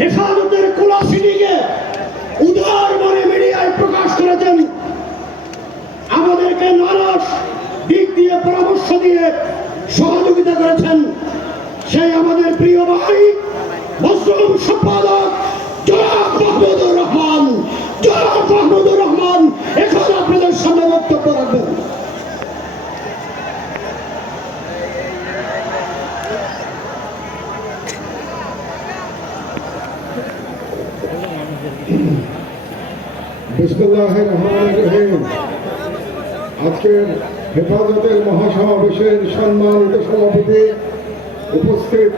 হেফাজতের কুলাসিনীকে উদার মনে মিডিয়ায় প্রকাশ করেছেন, আমাদেরকে নানান দিক দিয়ে পরামর্শ দিয়ে সহযোগিতা করেছেন। সেই আমাদের প্রিয় ভাই মজলুম সম্পাদক জনাব মাহমুদুর রহমান, জনাব মাহমুদুর রহমান এখন আপনাদের সামনে বক্তব্য রাখবেন। বিসমিল্লাহির রহমানির রহিম। আজকের হেফাজতের মহাসমাবেশের সম্মানিত সভাপতি, উপস্থিত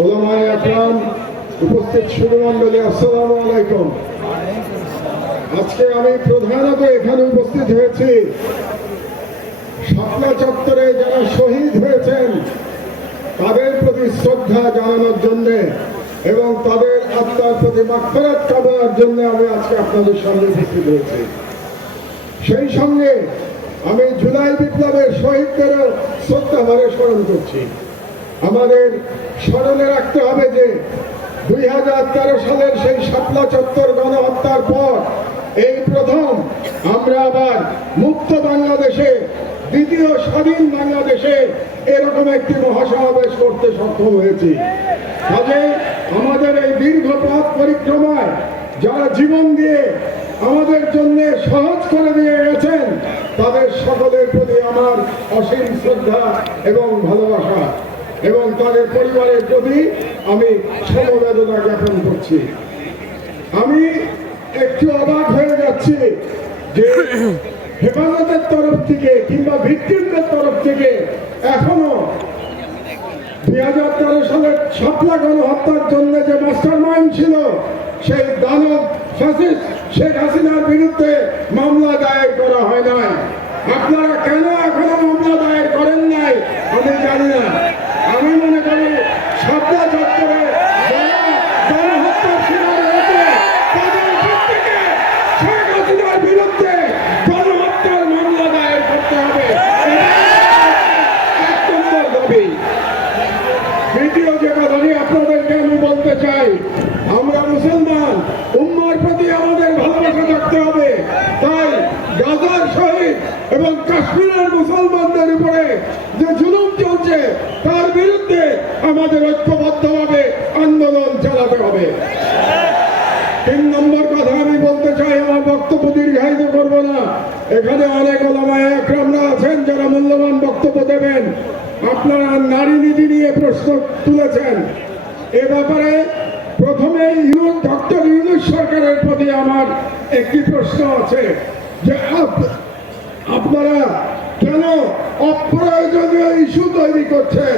ওলামায়ে আকরাম, উপস্থিত সুধীমণ্ডলী, আসসালামু আলাইকুম। আজকে আমি প্রধানত এখানে উপস্থিত হয়েছি শাপলা চত্বরে যারা শহীদ হয়েছেন তাদের প্রতি শ্রদ্ধা জানানোর জন্যে এবং তাদের আত্মার প্রতি মাগফিরাত কামনার জন্য আমি আজকে আপনাদের সামনে উপস্থিত হয়েছি। সেই সঙ্গে আমি জুলাই বিপ্লবের শহীদদেরও শ্রদ্ধা ভরে স্মরণ করছি। আমাদের স্মরণে রাখতে হবে যে 2013 সালের সেই শাপলা চত্বর গণহত্যার পর এই প্রথম আমরা আবার মুক্ত বাংলাদেশে, দ্বিতীয় স্বাধীন বাংলাদেশে এরকম একটি মহাসমাবেশ করতে সক্ষম হয়েছি। কাজে আমাদের এই দীর্ঘ পথ পরিক্রমায় যারা জীবন দিয়ে আমাদের জন্য সহজ করে দিয়ে গেছেন তাদের সকলের প্রতি আমার অসীম শ্রদ্ধা এবং ভালোবাসা, এবং তাদের পরিবারের প্রতি আমি সমবেদনা জ্ঞাপন করছি। আমি একটু অবাক হয়ে যাচ্ছি যে হেফাজতের তরফ থেকে কিংবা ভিক্টিমদের তরফ থেকে এখনো 2013 সালের শাপলা গণহত্যার জন্য যে মাস্টার মাইন্ড ছিল সেই দানব ফ্যাসিস্ট শেখ হাসিনার বিরুদ্ধে মামলা দায়ের করা হয় নাই। আপনারা কেন এখনো মামলা দায়ের করেন নাই আমি জানি না। আমি মনে করি শাপলা চত্বরে গণহত্যার শিকার হয়েছে তাদের প্রত্যেকে শেখ হাসিনার বিরুদ্ধে গণহত্যার মামলা দায়ের করতে হবে, এক নম্বর দাবি। দ্বিতীয় যে কথাটি আপনাদেরকে আমি বলতে চাই, আমরা মুসলমান, উম্মার প্রতি আমাদের ভালোবাসা থাকতে হবে। তাই গাজার শহীদ এবং কাশ্মীরের মুসলমানদের উপরে যে জুলুম চলছে তার বিরুদ্ধে আমাদের ঐক্যবদ্ধভাবে আন্দোলন চালাতে হবে। 3 নম্বর কথা আমি বলতে চাই, আমার বক্তব্য দীর্ঘায়িত করব না। এখানে অনেক ওলামায়ে একরামরা আছেন যারা মূল্যবান বক্তব্য দেবেন। আপনারা নারী নীতি নিয়ে প্রশ্ন তুলেছেন। এ ব্যাপারে প্রথমে ডক্টর ইউনূস সরকারের প্রতি আমার একটি প্রশ্ন আছে যে আপনারা কেন অপ্রয়োজনীয় ইস্যু তৈরি করছেন?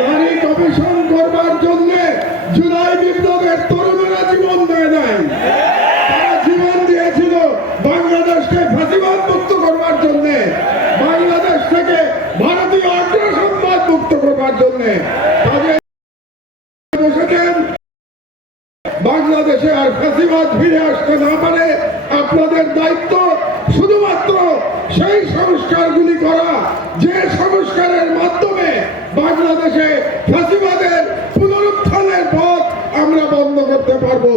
নারী কমিশন করবার জন্য জুলাই বিপ্লবের তরুণেরা জীবন দেয় নাই, তারা জীবন দিয়েছিল বাংলাদেশকে ফ্যাসিবাদ মুক্ত করবার জন্য, বাংলাদেশ থেকে ভারতীয় আগ্রাসনবাদ মুক্ত করবার জন্য। বসেছেন বাংলাদেশে আর ফ্যাসিবাদ ফিরে আসতে না পারে আপনাদের দায়িত্ব শুধুমাত্র সেই সংস্কারগুলি করা যে সংস্কারের মাধ্যমে বাংলাদেশে ফ্যাসিবাদের পুনরুত্থানের পথ আমরা বন্ধ করতে পারবো।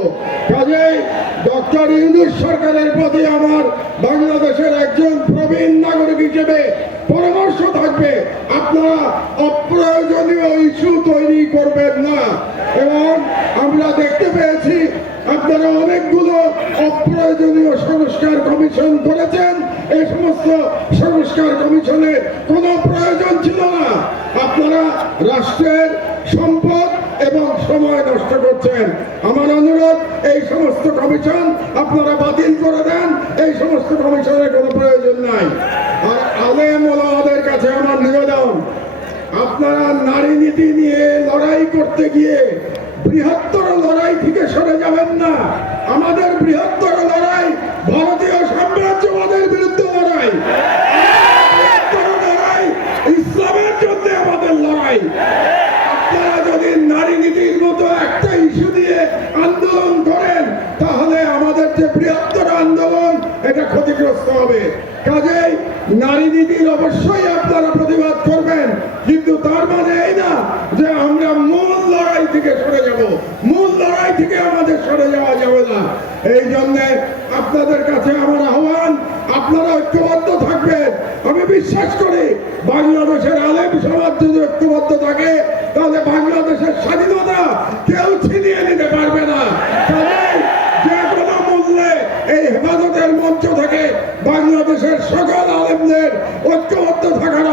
কাজেই ডক্টর ইউনূস সরকারের প্রতি আমার বাংলাদেশের একজন প্রবীণ নাগরিক হিসেবে পরামর্শ থাকবে, আপনারা অপ্রয়োজনীয় ইস্যু তৈরি করবেন না। এবং আমরা দেখতে পেয়েছি আপনারা অনেকগুলো অপ্রয়োজনীয় সংস্কার কমিশন করেছেন। এই সমস্ত সংস্কার কমিশনের কোনো প্রয়োজন ছিল না। আপনারা রাষ্ট্রের সম্পদ এবং সময় নষ্ট করছেন। আমার অনুরোধ, এই সমস্ত কমিশন আপনারা বাতিল করে দেন। এই সমস্ত কমিশনের কোনো প্রয়োজন নাই। আর আলেম ওলামাদের কাছে আমার নিবেদন, আপনারা নারী নীতি নিয়ে লড়াই করতে গিয়ে বৃহত্তর লড়াই থেকে সরে যাবেন না। আমাদের বৃহত্তর লড়াই ভারতীয় সাম্রাজ্যবাদের বিরুদ্ধে লড়াই, বৃহত্তর লড়াই ইসলামের জন্য আমাদের লড়াই। আপনারা যদি নারী নীতির মতো একটা ইস্যু দিয়ে আন্দোলন করেন তাহলে আমাদের যে বৃহত্তর আন্দোলন এটা ক্ষতিগ্রস্ত হবে। কাজেই নারী নীতির অবশ্যই আপনারা প্রতিবাদ করবেন, কিন্তু তার মানে এই না যে আমরা মূল লড়াই থেকে থেকে সরে যাব, মূল লড়াই থেকে আমাদের সরে যাওয়া যাবে না। এই জন্য আপনাদের কাছে আমার আহ্বান, আপনারা ঐক্যবদ্ধ থাকবেন। আমি বিশ্বাস করি বাংলাদেশের আলেম সমাজ যদি ঐক্যবদ্ধ থাকে তাহলে বাংলাদেশের স্বাধীনতা কেউ ছিনিয়ে নিতে পারবে না। তাই যে কোনো মূল্যে এই হেফাজতের মঞ্চ থেকে বাংলাদেশের সকল আলেমদের ঐক্যবদ্ধ থাকার